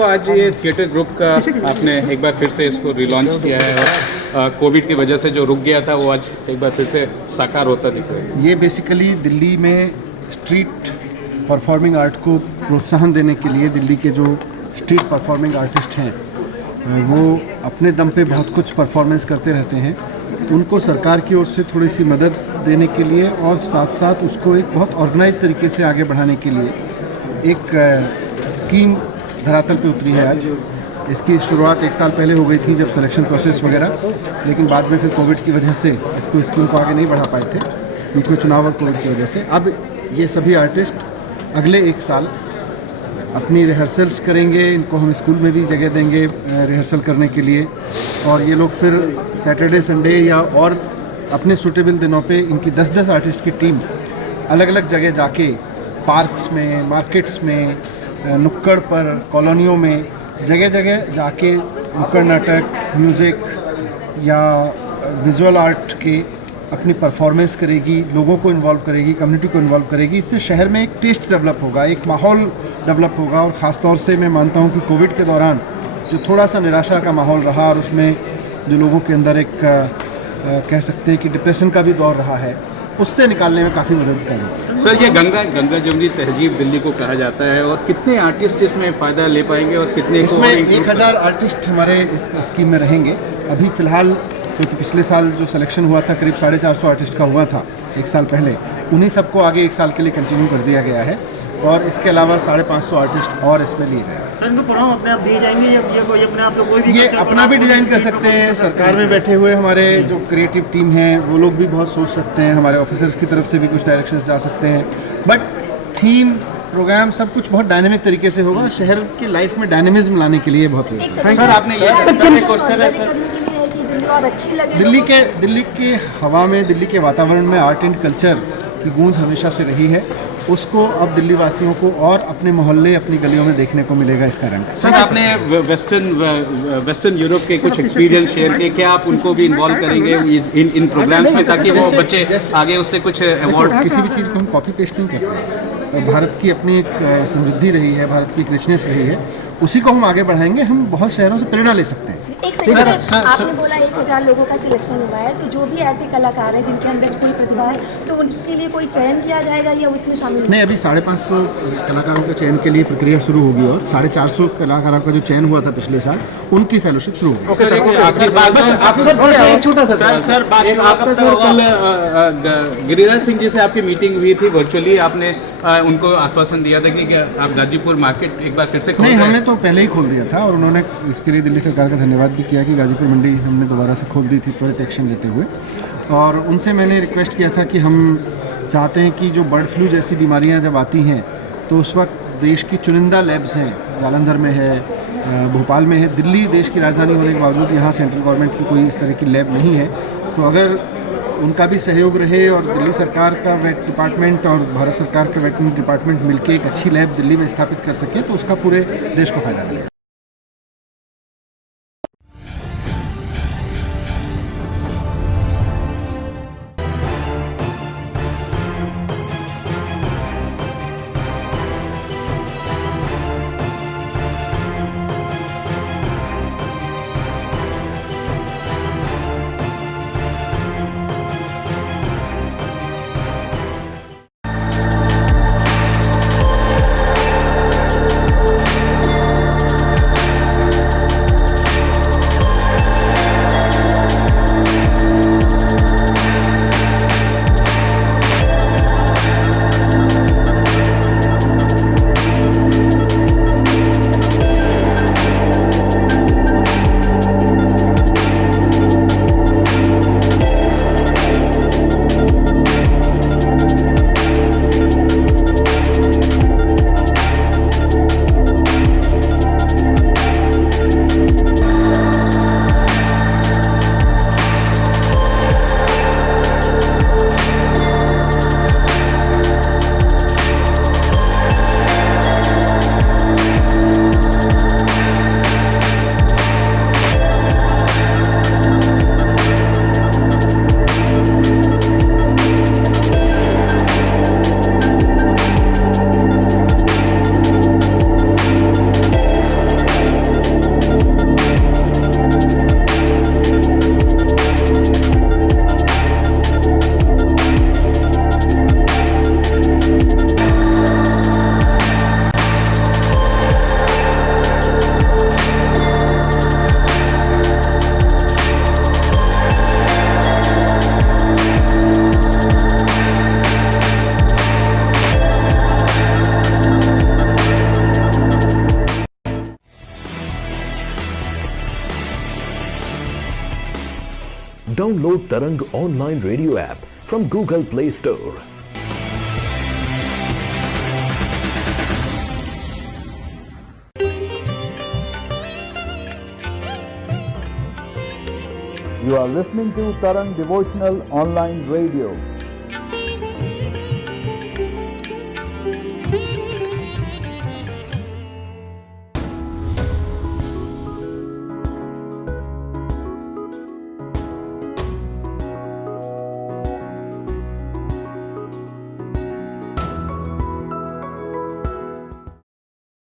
हो आज ये थिएटर ग्रुप का आपने एक बार फिर से इसको रिलॉन्च किया है और कोविड की वजह से जो रुक गया था वो आज एक बार फिर से साकार होता दिख रहा है। ये बेसिकली दिल्ली में स्ट्रीट परफॉर्मिंग आर्ट को प्रोत्साहन देने के लिए दिल्ली के जो स्ट्रीट परफॉर्मिंग आर्टिस्ट हैं वो अपने दम पे बहुत कुछ परफॉर्मेंस करते रहते हैं, उनको सरकार की ओर से थोड़ी सी मदद देने के लिए और साथ साथ उसको एक बहुत ऑर्गेनाइज तरीके से आगे बढ़ाने के लिए एक स्कीम धरातल पे उतरी है आज। इसकी शुरुआत 1 साल पहले हो गई थी जब सिलेक्शन प्रोसेस वगैरह, लेकिन बाद में फिर कोविड की वजह से इसको स्कीम को आगे नहीं बढ़ा पाए थे, बीच में चुनाव और कोविड की वजह से। अब ये सभी आर्टिस्ट अगले 1 साल अपनी रिहर्सल्स करेंगे, इनको हम स्कूल में भी जगह देंगे रिहर्सल करने के लिए, और ये लोग फिर सैटरडे संडे या और अपने सूटेबल दिनों पे इनकी 10-10 आर्टिस्ट की टीम अलग अलग जगह जाके पार्क्स में, मार्केट्स में, नुक्कड़ पर, कॉलोनियों में जगह जगह जाके नुक्कड़ नाटक, म्यूज़िक या विजुअल आर्ट के अपनी परफॉर्मेंस करेगी, लोगों को इन्वॉल्व करेगी, कम्युनिटी को इन्वॉल्व करेगी। इससे शहर में एक टेस्ट डेवलप होगा, एक माहौल डेवलप होगा। और ख़ास तौर से मैं मानता हूँ कि कोविड के दौरान जो थोड़ा सा निराशा का माहौल रहा और उसमें जो लोगों के अंदर एक कह सकते हैं कि डिप्रेशन का भी दौर रहा है, उससे निकालने में काफ़ी मदद करेगी। सर, ये गंगा जमुनी तहजीब दिल्ली को कहा जाता है, और कितने आर्टिस्ट इसमें फ़ायदा ले पाएंगे और कितने इसमें 1000 आर्टिस्ट हमारे इस स्कीम में रहेंगे। अभी फ़िलहाल क्योंकि पिछले साल जो सिलेक्शन हुआ था करीब 450 आर्टिस्ट का हुआ था 1 साल पहले, उन्हीं सबको आगे 1 साल के लिए कंटिन्यू कर दिया गया है, और इसके अलावा 550 आर्टिस्ट और इसमें लिए जाएंगे। सर, इनको प्रोग्राम अपने आप दिए जाएंगे या ये कोई अपने आप से कोई भी ये अपना भी डिज़ाइन कर सकते हैं। सरकार में बैठे हुए हमारे जो क्रिएटिव टीम हैं वो लोग भी बहुत सोच सकते हैं, हमारे ऑफिसर्स की तरफ से भी कुछ डायरेक्शंस जा सकते हैं, बट थीम प्रोग्राम सब कुछ बहुत डायनेमिक तरीके से होगा। शहर की लाइफ में डायनेमिज्म लाने के लिए बहुत सर, आपने ये क्वेश्चन है सर, और अच्छी लगे दिल्ली के हवा में, दिल्ली के वातावरण में आर्ट एंड कल्चर की गूंज हमेशा से रही है, उसको अब दिल्ली वासियों को और अपने मोहल्ले, अपनी गलियों में देखने को मिलेगा इसका रंग। सर, आपने वेस्टर्न यूरोप के कुछ एक्सपीरियंस शेयर किए, क्या आप उनको भी इन्वॉल्व करेंगे इन प्रोग्राम्स में, ताकि वो बच्चे आगे उससे कुछ अवार्ड? किसी भी चीज़ को हम कॉपी पेस्ट नहीं करते। भारत की अपनी एक समृद्धि रही है, भारत की एक रिचनेस रही है, उसी को हम आगे बढ़ाएंगे। हम बहुत शहरों से प्रेरणा ले सकते हैं। एक सेकंड, आपने बोला 1000 लोगों का सिलेक्शन हुआ है, तो जो भी ऐसे कलाकार हैं जिनके अंदर कोई प्रतिभा है, तो उसके लिए कोई चयन किया जाएगा या उसमें शामिल? नहीं, अभी 550 कलाकारों के चयन के लिए प्रक्रिया शुरू होगी, और 450 कलाकारों का जो चयन हुआ था पिछले साल, उनकी फेलोशिप शुरू होगी। गिरिराज सिंह जी से आपकी मीटिंग हुई थी वर्चुअली, आपने उनको आश्वासन दिया था कि आप गाजीपुर मार्केट एक बार फिर से खोल नहीं, हमने तो पहले ही खोल दिया था, और उन्होंने इसके लिए दिल्ली सरकार का धन्यवाद भी किया कि गाजीपुर मंडी हमने दोबारा से खोल दी थी त्वरित एक्शन लेते हुए। और उनसे मैंने रिक्वेस्ट किया था कि हम चाहते हैं कि जो बर्ड फ्लू जैसी बीमारियां जब आती हैं तो उस वक्त देश की चुनिंदा लैब्स हैं, जालंधर में है, भोपाल में है, दिल्ली देश की राजधानी होने के बावजूद यहाँ सेंट्रल गवर्नमेंट की कोई इस तरह की लैब नहीं है, तो अगर उनका भी सहयोग रहे और दिल्ली सरकार का वेट डिपार्टमेंट और भारत सरकार का वेटरनरी डिपार्टमेंट मिलकर एक अच्छी लैब दिल्ली में स्थापित कर सके, तो उसका पूरे देश को फायदा मिलेगा। Download Tarang online radio app from Google Play Store. You are listening to Tarang Devotional Online Radio.